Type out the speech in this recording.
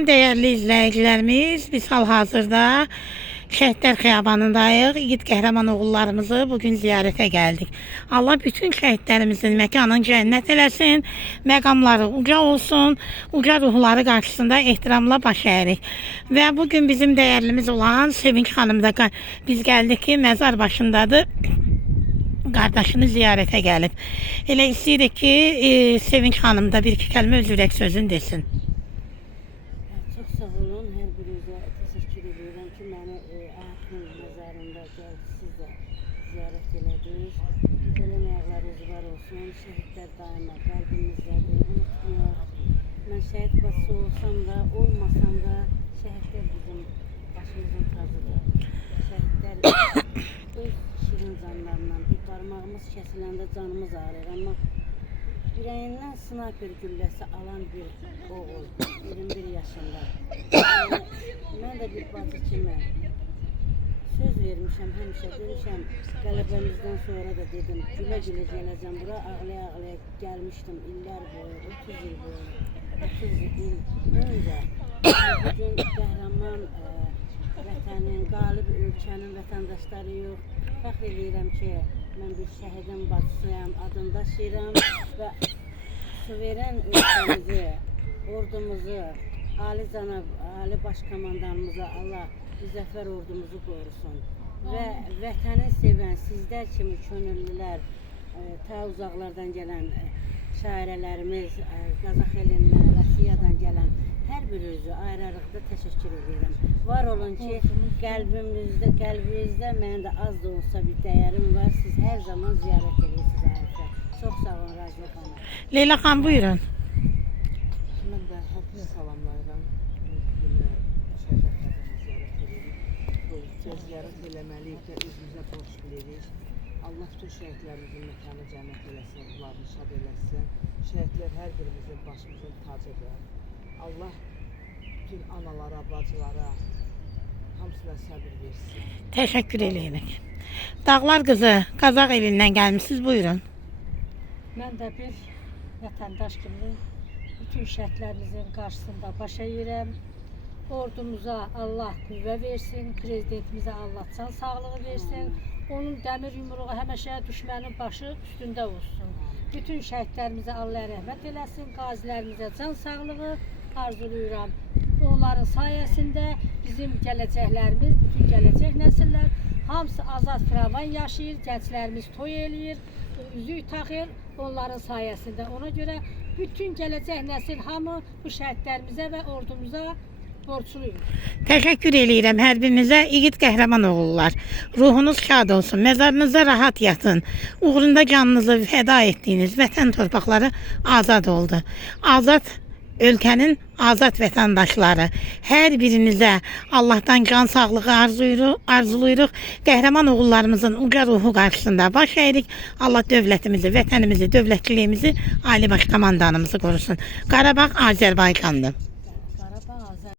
Salam değerli izleyicilerimiz. Biz hal-hazırda Şəhidlər Xiyabanındayıq. İgid qəhrəman oğullarımızı bugün ziyarete geldik. Allah bütün şəhidlərimizin məkanını cennet eləsin. Məqamları uca olsun. Uca ruhları karşısında ehtiramla baş əyirik. Və bugün bizim değerlimiz olan Sevinç Hanım da biz geldik ki mezar başındadır. Kardeşini ziyarete gelip. Elə istəyirik ki Sevinç Hanım da bir iki kəlmə öz ürək sözünü desin. Çok sağ olun. Her birinize teşekkür ediyorum ki beni Ahmet'in mezarında geldi. Siz de ziyaret ediniz. Ölüm ayaklarınız var olsun. Şehitler daima kalbimizdedir. Unutmuyor. Ben şehit bası olsam da olmasam da şehitler bizim başımızın tacıdır. Şehitler öz şirin canlarla bir parmağımız kesiləndə canımız ağrır. Ama yüreğinden sniper gülləsi alan bir oğul, 21 yaşında. Ben de bir bacı kimi söz vermişəm, həmişə demişəm, qələbəmizdən sonra da dedim, gülə-gülə gələcəm bura, ağlaya-ağlaya gəlmişdim illər boyu, 30 il boyu, 30 il öncə. Bugün qəhrəman vətənin, qalib ölkənin vətəndaşları yox. Fəxr edirəm ki, mən bir şəhidin bacısıyam, adını daşıyıram və suveren ülkemizi, ordumuzu, Ali Cənab, Ali Başkomandanımıza Allah müzəffər ordumuzu qorusun. Və vətəni sevən sizlər kimi könüllülər, ta uzaqlardan gələn şairələrimiz, Qazax elindən, Rusiyadan gələn hər birinizi ayrı-ayrılıqda təşəkkür edirəm. Var olun ki, qəlbinizdə mənim də az da olsa bir dəyərim var. Siz hər zaman ziyarət edirsiniz həmişə. Çox sağ olun Raziyə xanım. Leyla xan buyurun. Mən də hamını salamlayıram. Şəhidlərimizi ziyarət edirik. Ziyarət eləməliyik də özümüzə borc bilirik. Allah bütün şəhidlərimizin məkanı cənnət eləsin, ruhlarını şad eləsin. Şəhidlər hər birimizin başımızın tacıdır. Allah bütün analara, bacılara hamısına səbir versin. Teşekkür edirik. Dağlar kızı Qazax elindən gəlmişsiniz. Buyurun. Mən də bir vətəndaş kimi bütün şəhidlərimizin qarşısında baş əyirəm. Ordumuza Allah qüvvə versin, prezidentimizə Allah can sağlığı versin. Onun dəmir yumruğu həmişə düşmənin başı üstündə olsun. Bütün şəhidlərimizə Allah rəhmət eləsin, qazilərimizə can sağlığı arzulayıram. Onların sayəsində bizim gələcəklərimiz, bütün gələcək nəsillər hamısı azad firavan yaşayır, gənclərimiz toy eləyir, üzük taxır onların sayəsində. Ona görə bütün gələcək nəsil hamı bu şəhidlərimizə və ordumuza borçluyuz. Teşekkür edirəm hər birinizə. İgid qəhrəman oğullar. Ruhunuz şad olsun. Mezarınızda rahat yatın. Uğrunda canınızı fəda etdiyiniz vətən torpaqları azad oldu. Azad ülkenin azad vətəndaşları. Hər birinizə Allah'tan can sağlığı arzulayırıq. Qəhrəman oğullarımızın uca ruhu qarşısında baş əyirik. Allah dövlətimizi, vətənimizi, dövlətliyimizi, Ali Başkomandanımızı qorusun. Qarabağ Azərbaycandır.